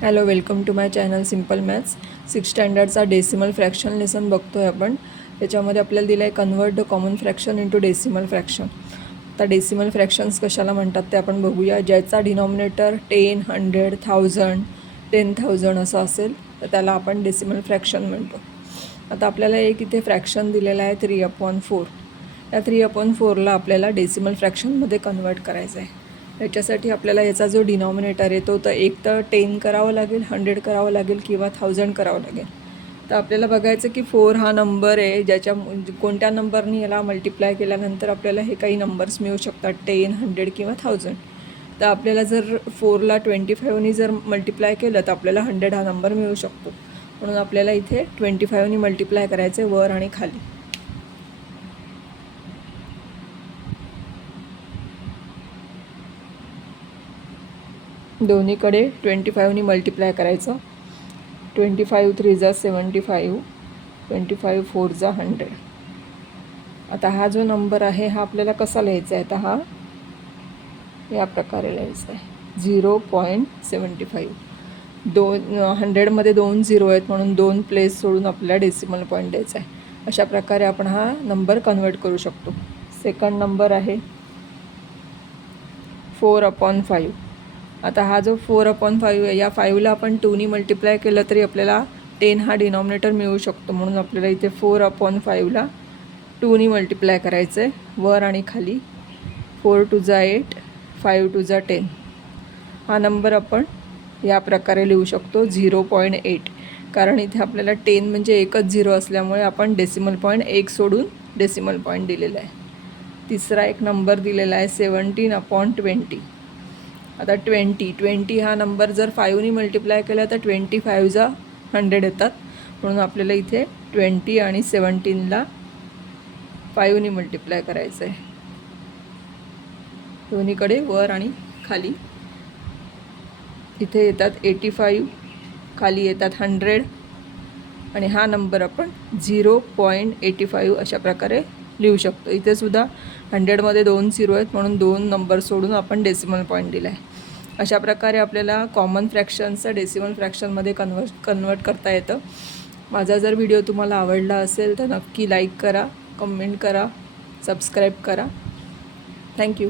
Hello, welcome to my channel simple maths. 6th स्टँडर्डचा decimal fraction lesson बघतो आहे आपण. त्याच्यामध्ये आपल्याला दिलं आहे convert the common fraction into decimal fraction. आता डेसिमल फ्रॅक्शन्स कशाला म्हणतात ते आपण बघूया. ज्याचा डिनॉमिनेटर 10, 100, 1000, 10,000 असं असेल तर त्याला आपण डेसिमल फ्रॅक्शन म्हणतो. आता आपल्याला एक इथे फ्रॅक्शन दिलेलं आहे 3/4. या 3/4ला आपल्याला डेसिमल फ्रॅक्शनमध्ये कन्वर्ट करायचं आहे. याच्यासाठी आपल्याला याचा जो डिनॉमिनेटर येतो तर एक तर 10 करावं लागेल, 100 करावं लागेल किंवा 1000 करावं लागेल. तर आपल्याला बघायचं की 4 हा नंबर आहे, ज्याच्या कोणत्या नंबरनी याला मल्टिप्लाय केल्यानंतर आपल्याला हे काही नंबर्स मिळू शकतात, 10, 100 किंवा 1000. तर आपल्याला जर 4ला 25नी जर मल्टिप्लाय केलं तर आपल्याला 100 हा नंबर मिळू शकतो. म्हणून आपल्याला इथे 25नी मल्टिप्लाय करायचे वर आणि खाली. दोन्हीकडे 25नी मल्टिप्लाय करायचं. 25 3 जा 75, 25 4 जा 100. आता हा जो नंबर आहे हा आपल्याला कसा लिहायचा आहे, तर हा या प्रकारे लिहायचा आहे 0.75. 100मध्ये 2 झिरो आहेत म्हणून 2 प्लेस सोडून आपल्याला डेसिमल पॉईंट द्यायचा आहे. अशा प्रकारे आपण हा नंबर कन्वर्ट करू शकतो. सेकंड नंबर आहे 4/5. आता हा जो 4/5 आहे, या 5ला आपण 2नी मल्टिप्लाय केलं तरी आपल्याला 10 हा डिनॉमिनेटर मिळू शकतो. म्हणून आपल्याला इथे 4/5ला 2नी मल्टिप्लाय करायचं आहे वर आणि खाली. 4 2 जा 8, 5 2 जा 10. हा नंबर आपण या प्रकारे लिहू शकतो 0.8. कारण इथे आपल्याला 10 म्हणजे एकच झिरो असल्यामुळे आपण डेसिमल पॉईंट 1 सोडून डेसिमल पॉईंट दिलेला आहे. तिसरा एक नंबर दिलेला आहे 17/20. आता 20 हा नंबर जर 5नी मल्टिप्लाय केला तर 25 जा 100 येतात. म्हणून आपल्याला इथे 20 आणि 17ला 5नी मल्टिप्लाय करायचं आहे. दोन्हीकडे वर आणि खाली. इथे येतात 85, खाली येतात 100 आणि हा नंबर आपण 0.85 अशा प्रकारे लिहू शकतो. इथे सुद्धा 100मध्ये 2 झिरो आहेत म्हणून 2 नंबर सोडून आपण डेसिमल पॉईंट दिला आहे. अशा प्रकारे आपल्याला कॉमन फ्रॅक्शन्सचं डेसिमल फ्रॅक्शनमध्ये कन्वर्ट करता येतं. माझा जर व्हिडिओ तुम्हाला आवडला असेल तर नक्की लाईक करा, कमेंट करा, सबस्क्राईब करा. थँक्यू.